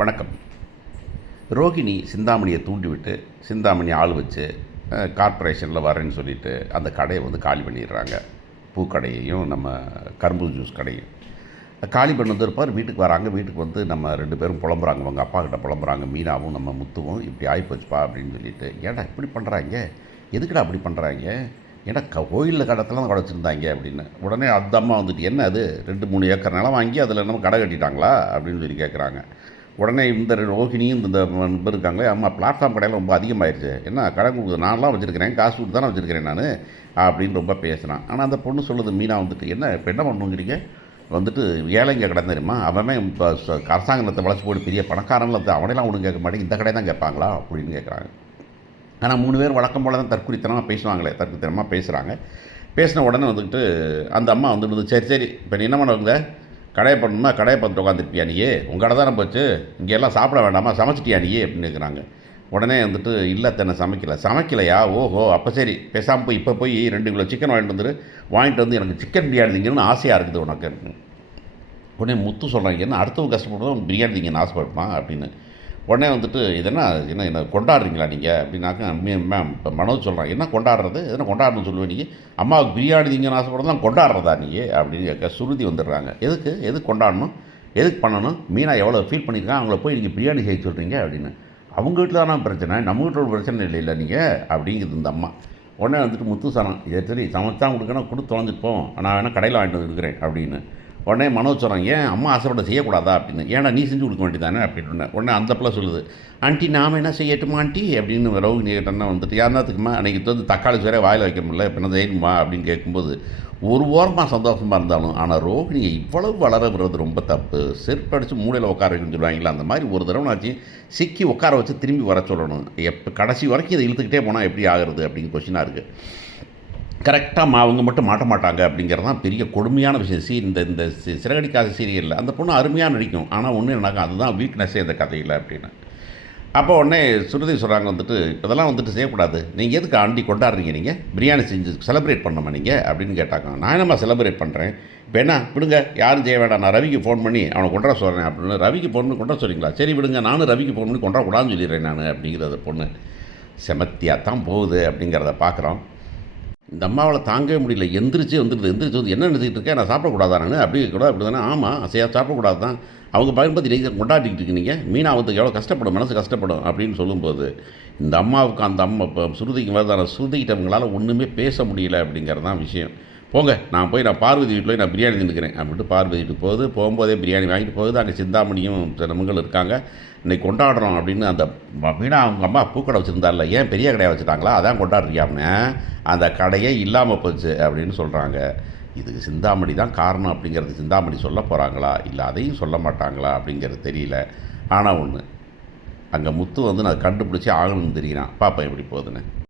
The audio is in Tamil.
வணக்கம். ரோகிணி சிந்தாமணியை தூண்டிவிட்டு, சிந்தாமணி ஆள் வச்சு கார்ப்பரேஷனில் வரேன்னு சொல்லிவிட்டு அந்த கடையை காலி பண்ணிடுறாங்க. பூக்கடையையும் நம்ம கரும்பு ஜூஸ் கடையும் காலி பண்ணி இருப்பார். வீட்டுக்கு வராங்க. வீட்டுக்கு நம்ம 2 பேரும் புலம்புறாங்க. அவங்க அப்பா கிட்ட புலம்புறாங்க. மீனாவும் நம்ம முத்துவும் இப்படி ஆகிப்போச்சுப்பா அப்படின்னு சொல்லிட்டு. ஏடா இப்படி பண்ணுறாங்க, எதுக்குடா அப்படி பண்ணுறாங்க, ஏன்னா கோயிலில் கடத்தில் தான் கடை வச்சுருந்தாங்க அப்படின்னு. உடனே அந்த அம்மா என்ன அது 2-3 ஏக்கர் நிலம் வாங்கி அதில் நம்ம கடை கட்டிட்டாங்களா அப்படின்னு சொல்லி கேட்குறாங்க. உடனே இந்த ரோஹிணியும் இந்த நண்பர் இருக்காங்களே, அம்மா பிளாட்ஃபார்ம் கடையில் ரொம்ப அதிகமாகிடுச்சு, என்ன கடை கொடுக்குது, நான்லாம் வச்சுருக்கிறேன், காசு கொடுத்து தானே வச்சுருக்கிறேன் நான் அப்படின்னு ரொம்ப பேசுகிறான். ஆனால் அந்த பொண்ணு சொல்லுது, மீனா என்ன இப்போ என்ன பண்ணுங்கிறீங்க, ஏழைங்க கடை தெரியுமா, அவன் இப்போ அரசாங்கத்தை வளர்ச்சி போய் பெரிய பணக்காரங்கள அவனையெல்லாம் ஒன்றும் கேட்க மாட்டேங்க, இந்த கடை தான் கேட்பாங்களா அப்படின்னு கேட்குறாங்க. ஆனால் 3 பேர் வழக்கம் போல் தான் தற்குறித்தனமாக பேசுவாங்களே, தற்குறித்தனமாக பேசுகிறாங்க. பேசின உடனே அந்த அம்மா சரி சரி இப்போ நீ என்ன பண்ணுவாங்க, கடையை பண்ணணுமா, கடையை பார்த்துட்டு உட்காந்துருப்பியா நீயே, உங்கள் கடை தானே போச்சு, இங்கே எல்லாம் சாப்பிட வேண்டாமா, சமைச்சிட்டியா நீயே அப்படின்னு கேட்குறாங்க. உடனே இல்லை தன்னை சமைக்கலையா, ஓஹோ அப்போ சரி பேசாமல் போய் இப்போ போய் 2 கிலோ சிக்கன் வாங்கிட்டு வந்து எனக்கு சிக்கன் பிரியாணி திங்கன்னு ஆசையாக இருக்குது உனக்கு. உடனே முத்து சொல்கிறாங்க, என்ன அடுத்தவங்க கஷ்டப்படுறதும் பிரியாணி திங்கன்னு ஆசைப்படுப்பான் அப்படின்னு. உடனே என்ன கொண்டாடுறீங்களா நீங்கள் அப்படின்னாக்கா, மேம் இப்போ மனோஜ் சொல்கிறான், என்ன கொண்டாடுறது, எதனா கொண்டாடணும்னு சொல்லுவேன் நீங்கள், அம்மாவுக்கு பிரியாணி திங்கன்னு ஆசைப்படுறதுலாம் கொண்டாடுறதா நீங்கள் அப்படின்னு கேட்க சுருதி வந்துடுறாங்க. எதுக்கு கொண்டாடணும், எதுக்கு பண்ணணும், மீனா எவ்வளோ ஃபீல் பண்ணியிருக்காங்க, அவங்கள போய் நீங்கள் பிரியாணி செய்ய சொல்கிறீங்க அப்படின்னு. அவங்க வீட்டில் தானே பிரச்சனை, நம்ம வீட்டில் பிரச்சனை இல்லை நீங்கள் அப்படிங்கிறது இந்த அம்மா. உடனே முத்து சொன்னான், சரி சமைச்சா கொடுக்கணும், கொடுத்து தொலைஞ்சிருப்போம், நான் வேணால் கடையில் வாங்கிட்டு வந்துருக்கிறேன் அப்படின்னு. உடனே மனோஜ் சொல்கிறாங்க, ஏன் அம்மா ஆசைப்பட செய்யக்கூடாதா அப்படின்னு. ஏன்னா நீ செஞ்சு கொடுக்க வேண்டியதானே அப்படின்னு. உடனே அந்த பிள்ளை சொல்லுது, ஆண்டி நாம் என்ன செய்யட்டுமா ஆண்டி அப்படின்னு. ரோகிணி கிட்டன்னா யாருனாத்துக்குமா அன்றைக்கி தக்காளி சோறே வாயில் வைக்க முடியல, இப்போ என்ன செய்யணுமா அப்படின்னு கேட்கும்போது ஒரு ஓரமாக சந்தோஷமாக இருந்தாலும், ஆனால் ரோகிணியை இவ்வளவு வளர விடுறது ரொம்ப தப்பு. செருப்படித்து மூளையில் உட்கார வைக்கணும்னு சொல்லுவாங்களா, அந்த மாதிரி ஒரு தடவை ஆச்சு சிக்கி உட்கார வச்சு திரும்பி வர சொல்லணும். எப்போ கடைசி வரைக்கும் இதை இழுத்துக்கிட்டே போனால் எப்படி ஆகிறது அப்படிங்கிற கொஸ்டினாக இருக்குது. கரெக்டாக அவங்க மட்டும் மாட்ட மாட்டாங்க அப்படிங்கிறது தான் பெரிய கொடுமையான விஷயம். இந்த சிறகடிக்காத சீரியலில் அந்த பொண்ணு அருமையாக நடிக்கும், ஆனால் ஒன்று என்னாக்கா அதுதான் வீக்னஸ்ஸே இந்த கதையில் அப்படின்னு. அப்போ உடனே சுருதி சொல்கிறாங்க, இதெல்லாம் செய்யக்கூடாது, நீங்கள் எதுக்கு ஆண்டி கொண்டாடுறீங்க, நீங்கள் பிரியாணி செஞ்சு செலிப்ரேட் பண்ணணுமா நீங்கள் அப்படின்னு கேட்டாங்க. நான் என்னம்மா செலிப்ரேட் பண்ணுறேன், இப்போ என்ன விடுங்க, யாரும் செய்ய வேண்டாம், நான் ரவிக்கு ஃபோன் பண்ணி அவனை கொண்டா சொல்கிறேன் அப்படின்னு. ரவிக்கு ஃபோன் பண்ணி கொண்டா சொல்கிறீங்களா, சரி விடுங்க, நானும் ரவிக்கு ஃபோன் பண்ணி கொண்டாடக்கூடாதுன்னு சொல்லிடுறேன் நான் அப்படிங்கிறத பொண்ணு செமத்தியாக தான் போகுது அப்படிங்கிறத பார்க்குறோம். இந்த அம்மாவில் தாங்கவே முடியல, எந்திரிச்சு என்ன நினைச்சிட்டு இருக்கேன், நான் சாப்பிடக்கூடாதா நான் அப்படி கூட அப்படி தானே, ஆமாம் சாப்பிடக்கூடாது தான், அவங்க பயன்படுத்தி நீங்கள் கொண்டாடிக்கிட்டு இருக்கீங்க, மீனா எவ்வளோ கஷ்டப்படும், மனசு கஷ்டப்படும் அப்படின்னு சொல்லும்போது இந்த அம்மாவுக்கு அந்த அம்மா இப்போ சுருதிக்கு வருதான சுருதிக்கிட்டவங்களால் ஒன்றுமே பேச முடியல அப்படிங்கிறது தான் விஷயம். போங்க, நான் பார்வதி வீட்டில் போய் நான் பிரியாணி தின்னுக்கிறேன் அப்படின்ட்டு பார்வதி வீட்டுக்கு போகும்போதே பிரியாணி வாங்கிட்டு போகுது. அங்கே சிந்தாமணியும் சிலமங்கள் இருக்காங்க. இன்றைக்கி கொண்டாடுறோம் அப்படின்னு அந்த மீனா அவங்க அம்மா பூக்கடை வச்சுருந்தால, ஏன் பெரிய கடையாக வச்சுட்டாங்களா, அதான் கொண்டாடுறியாம்னு, அந்த கடையே இல்லாமல் போச்சு அப்படின்னு சொல்கிறாங்க. இதுக்கு சிந்தாமணி தான் காரணம் அப்படிங்கிறது சிந்தாமணி சொல்ல போகிறாங்களா இல்லை அதையும் சொல்ல மாட்டாங்களா அப்படிங்கிறது தெரியல. ஆனால் ஒன்று, அங்கே முத்து நான் கண்டுபிடிச்சி ஆகணும்னு தெரிகிறான். பாப்பா எப்படி போகுதுன்னு.